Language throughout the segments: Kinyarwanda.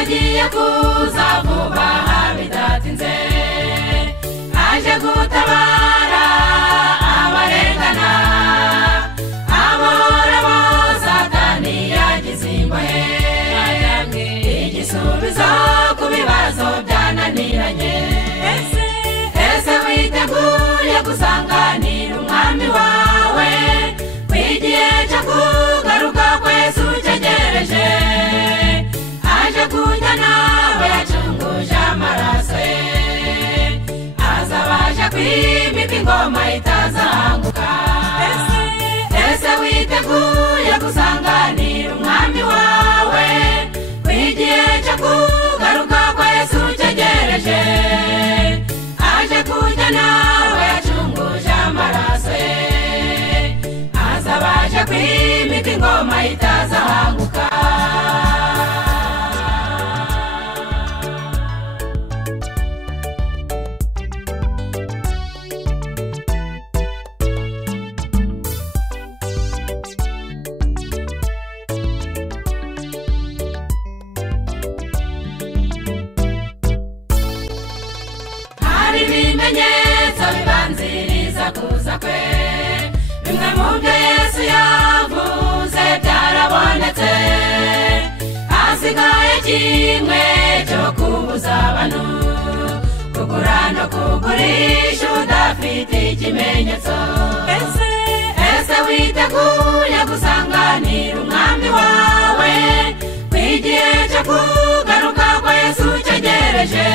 agiye kuza vuba bidatinze, aje gutabara abarengana, abahora bo Satani yagize imbohe, igisubizo ku bibazo byananiranye. Ese witeguye gusanganira umwami wawe, kwigihe cyo kugaruka kwesu cyegereje, aje kujya nawe yacunguje amaraso ye, azabasha kwimika ingoma itazahanguka. Ese witeguye gusanganira umwami wawe, kwigihe cyo kugaruka kwesu cyegereje, aje kujya nawe yacunguje amaraso ye, azabasha kwimika ingoma itazahanguka. Hari ibimenyetso bibanziriza kuza kwe, bimwe mu byo Yesu yavuze byarabonetse, hasigaye kimwe cyo kubuza abantu kugura no kugurisha udafite ikimenyetso. Ese witeguye gusanganira umwami wawe, kwigihe cyo kugaruka kwa Yesu cyegereje,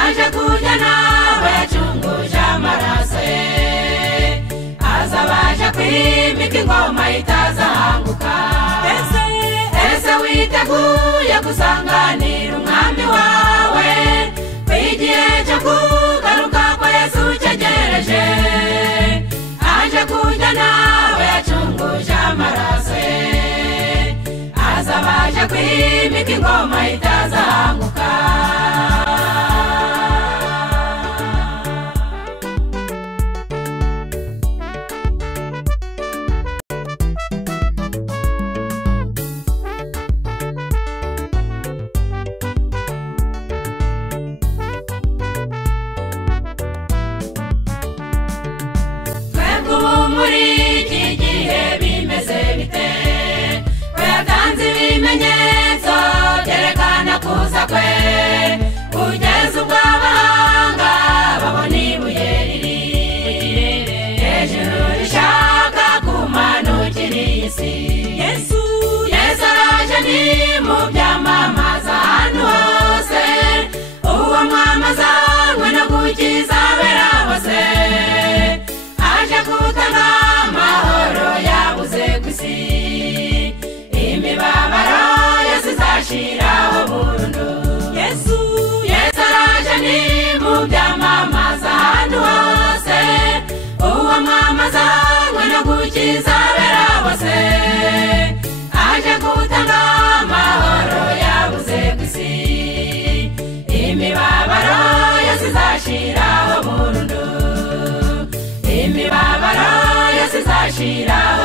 aje kujya nawe yacunguje amaraso ye, azabasha kwimika ingoma itazahanguka. Ese witeguye gusanganira umwami wawe, kwigihe cyo kugaruka kwa Yesu cyegereje, aje kujya nawe yacunguje amaraso ye, azabasha kwimika ingoma itazahanguka. Muri iki gihe bimeze bite? Ko yatanze ibimenyetso byerekana kuza kwe, kugeza ubwo abahanga babona ibuye riri hejuru rishaka kumanukira iyi si. Yesu araje ni mu byamamaza ahantu hose, uwo mwamazanywe no gukiza abera bose, aje gutanga amahoro yabuze ku isi, imibabaro yose izashiraho burundu. Yesu araje ni mu byamamaza ahantu hose, uwo mwamazanywe no gukiza abera bose, aje gutanga amahoro yabuze ku isi, imibabaro yose izashiraho burundu, imibabaro yose izashiraho